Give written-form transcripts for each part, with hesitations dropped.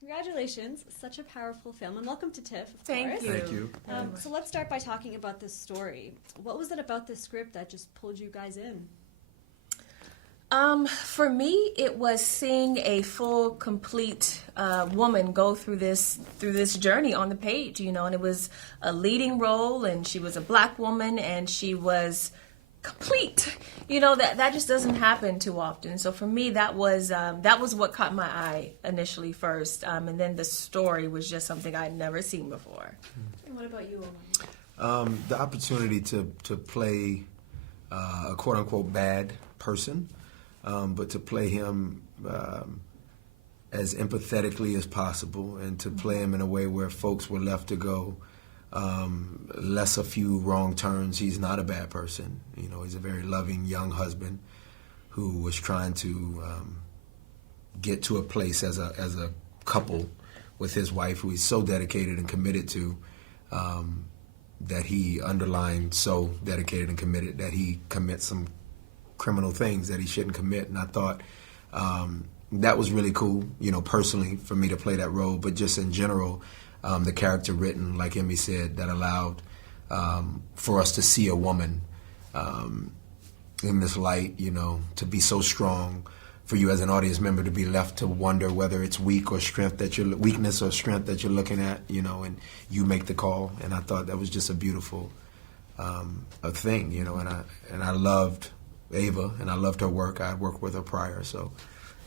Congratulations. Such a powerful film. And welcome to TIFF, of Thank course. you. Thank you. So let's start by talking about this story. What was it about this script that just pulled you guys in? For me, it was seeing a full, complete woman go through this journey on the page, and it was a leading role, and she was a black woman, and she was complete. That just doesn't happen too often. So for me, that was what caught my eye initially first, and then the story was just something I'd never seen before. And what about you, Omari? The opportunity to play a quote unquote bad person, but to play him as empathetically as possible, and to play him in a way where folks were left to go. Less a few wrong turns. He's not a bad person. He's a very loving young husband who was trying to get to a place as a couple with his wife, who he's so dedicated and committed to, that he underlined so dedicated and committed that he commits some criminal things that he shouldn't commit. And I thought that was really cool, personally, for me to play that role, but just in general, the character written, like Emmy said, that allowed for us to see a woman in this light, to be so strong, for you as an audience member to be left to wonder whether it's weakness or strength that you're looking at, and you make the call. And I thought that was just a beautiful a thing, and I loved Ava, and I loved her work. I had worked with her prior, so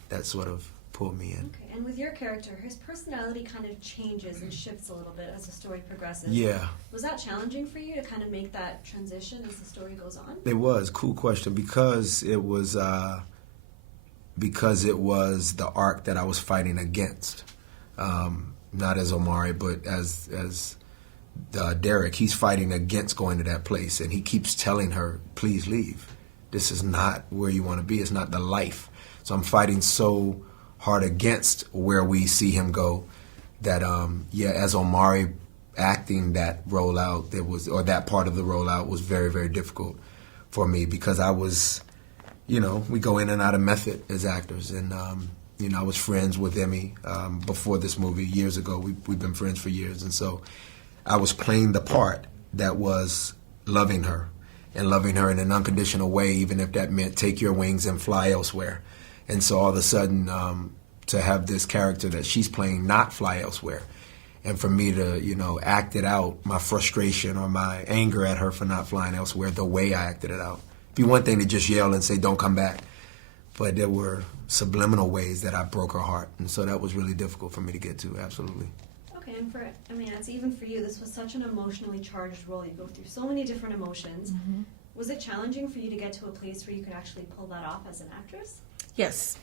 that sort of pulled me in. Okay, and with your character, his personality kind of changes and shifts a little bit as the story progresses. Yeah. Was that challenging for you to kind of make that transition as the story goes on? It was. Cool question. Because it was the arc that I was fighting against. Not as Omari, but as Derek. He's fighting against going to that place, and he keeps telling her, please leave. This is not where you want to be. It's not the life. So I'm fighting so hard against where we see him go that, as Omari acting that role out, that part of the rollout was very, very difficult for me, because I was, we go in and out of method as actors. And, I was friends with Emmy before this movie years ago. We've been friends for years. And so I was playing the part that was loving her, and loving her in an unconditional way, even if that meant take your wings and fly elsewhere. And so all of a sudden, to have this character that she's playing not fly elsewhere, and for me to, act it out, my frustration or my anger at her for not flying elsewhere, the way I acted it out. It'd be one thing to just yell and say, don't come back. But there were subliminal ways that I broke her heart. And so that was really difficult for me to get to, absolutely. Okay, and it's even for you, this was such an emotionally charged role. You go through so many different emotions. Mm-hmm. Was it challenging for you to get to a place where you could actually pull that off as an actress? Yes.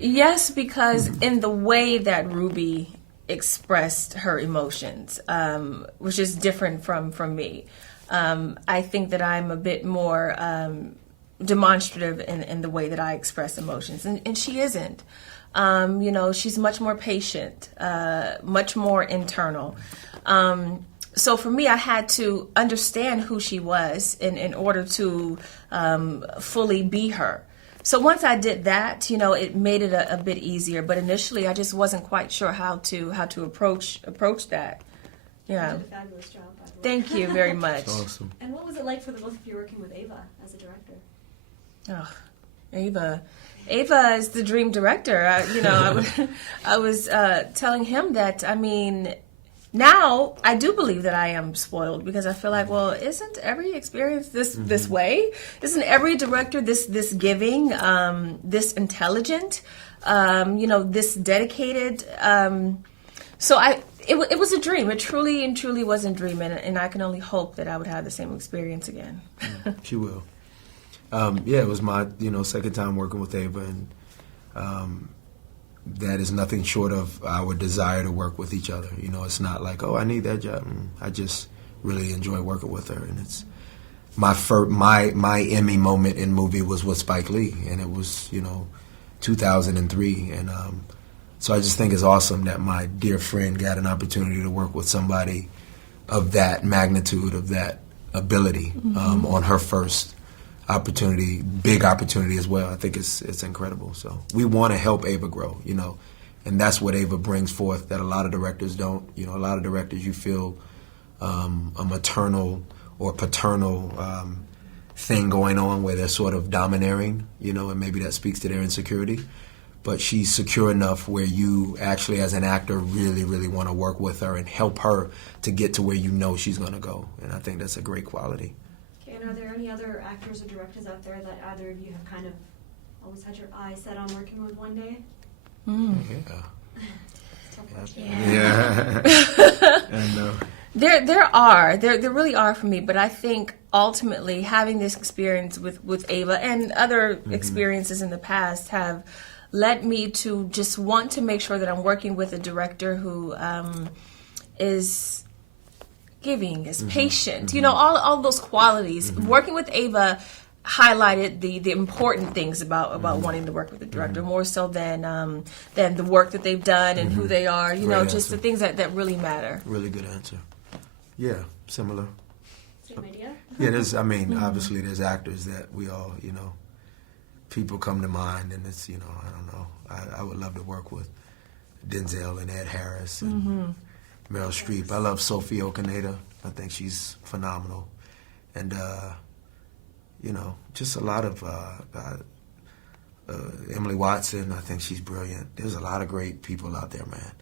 Yes, because in the way that Ruby expressed her emotions, which is different from me, I think that I'm a bit more demonstrative in the way that I express emotions, and she isn't. She's much more patient, much more internal. So for me, I had to understand who she was in order to fully be her. So once I did that, it made it a bit easier. But initially, I just wasn't quite sure how to approach that. Yeah. You did a fabulous job, by the way. Thank you very much. That's awesome. And what was it like for the both of you working with Ava as a director? Oh, Ava is the dream director. I was telling him that, now I do believe that I am spoiled, because I feel like, well, isn't every experience this way? Isn't every director this giving, this intelligent, this dedicated? It was a dream. It truly was a dream, and I can only hope that I would have the same experience again. She will. It was my second time working with Ava, and that is nothing short of our desire to work with each other. It's not like, oh, I need that job. I just really enjoy working with her, and it's my Emmy moment in movie was with Spike Lee, and it was 2003, and so I just think it's awesome that my dear friend got an opportunity to work with somebody of that magnitude, of that ability, on her first opportunity, big opportunity as well. I think it's incredible. So we want to help Ava grow, And that's what Ava brings forth that a lot of directors don't. You know, a lot of directors, you feel a maternal or paternal thing going on where they're sort of domineering, you know, and maybe that speaks to their insecurity. But she's secure enough where you actually, as an actor, really, really want to work with her and help her to get to where you know she's going to go. And I think that's a great quality. Okay, and are there any other actors or directors out there that either of you have kind of always had your eye set on working with one day? Yeah. Tough question. Yeah. And, There really are for me, but I think ultimately having this experience with Ava and other experiences in the past have led me to just want to make sure that I'm working with a director who is giving, is patient, you know, all those qualities. Working with Ava highlighted the important things about wanting to work with a director more so than the work that they've done and who they are, you know, Great just answer. the things that really matter. really good answer. Yeah, similar. Same idea? Yeah, there's, I mean, obviously there's actors that we all, you know, people come to mind, and it's, you know, I don't know. I would love to work with Denzel and Ed Harris and Meryl Streep. I love Sophie Okonedo. I think she's phenomenal. And, you know, just a lot of Emily Watson. I think she's brilliant. There's a lot of great people out there, man.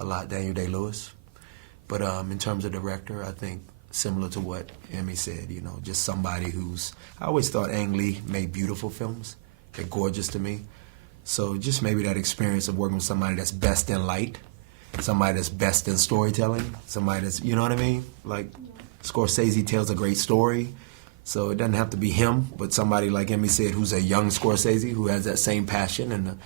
A lot. Daniel Day-Lewis. But in terms of director, I think similar to what Emmy said, you know, just somebody who's, I always thought Ang Lee made beautiful films. They're gorgeous to me. So just maybe that experience of working with somebody that's best in light, somebody that's best in storytelling, somebody that's, you know what I mean? Like Scorsese tells a great story. So it doesn't have to be him, but somebody like Emmy said who's a young Scorsese who has that same passion. And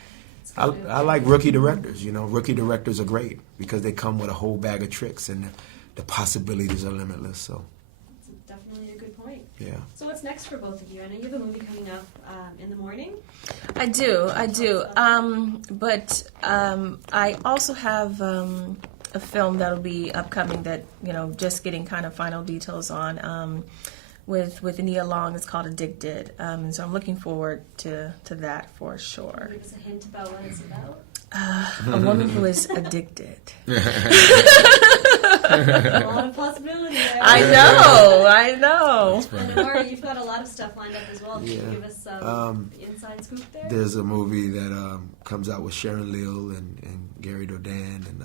I like rookie directors, you know. Rookie directors are great because they come with a whole bag of tricks and the possibilities are limitless. So That's definitely a good point. yeah. So what's next for both of you? I know you have a movie coming up in the morning. I do. But I also have a film that'll be upcoming that, you know, just getting kind of final details on with Nia Long. It's called Addicted. And so I'm looking forward to that for sure. Give us a hint about what it's about. A woman who is addicted. A lot of possibility there. I know. And Omari, you've got a lot of stuff lined up as well. Can you Yeah. give us some inside scoop there? There's a movie that comes out with Sharon Lill and Gary Dodan, and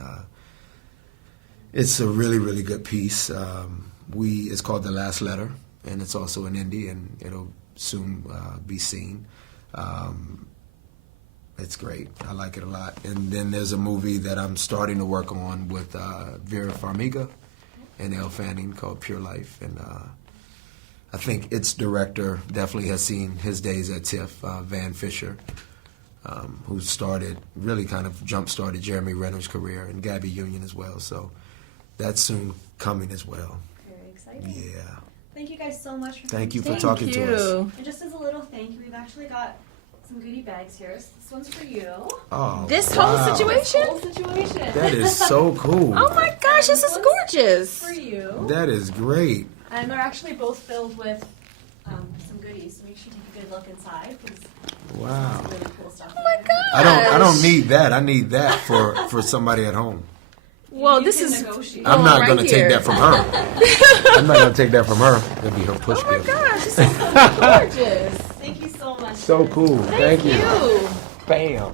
it's a really, really good piece. It's called The Last Letter, and it's also an indie, and it'll soon be seen. It's great. I like it a lot. And then there's a movie that I'm starting to work on with Vera Farmiga and Elle Fanning called Pure Life. And I think its director definitely has seen his days at TIFF, Van Fisher, who really kind of jump-started Jeremy Renner's career, and Gabby Union as well. So that's soon coming as well. Very exciting. Yeah. Thank you guys so much for Thank you for coming talking to us. And just as a little thank you, we've actually got some goodie bags here. So this one's for you. Oh, This wow. whole situation? Whole situation. That is so cool. Oh my gosh, this is gorgeous. For you. That is great. And they're actually both filled with some goodies. So make sure you take a good look inside because Wow. some really cool stuff. Oh my there. gosh. I don't need that. I need that for somebody at home. Well, You this can is. negotiate. I'm not right going to take here. that from her. I'm not going to take that from her. That'd be her push Oh my gift. gosh, this is gorgeous. Thank you so much. So cool. Thank you. You. Bam.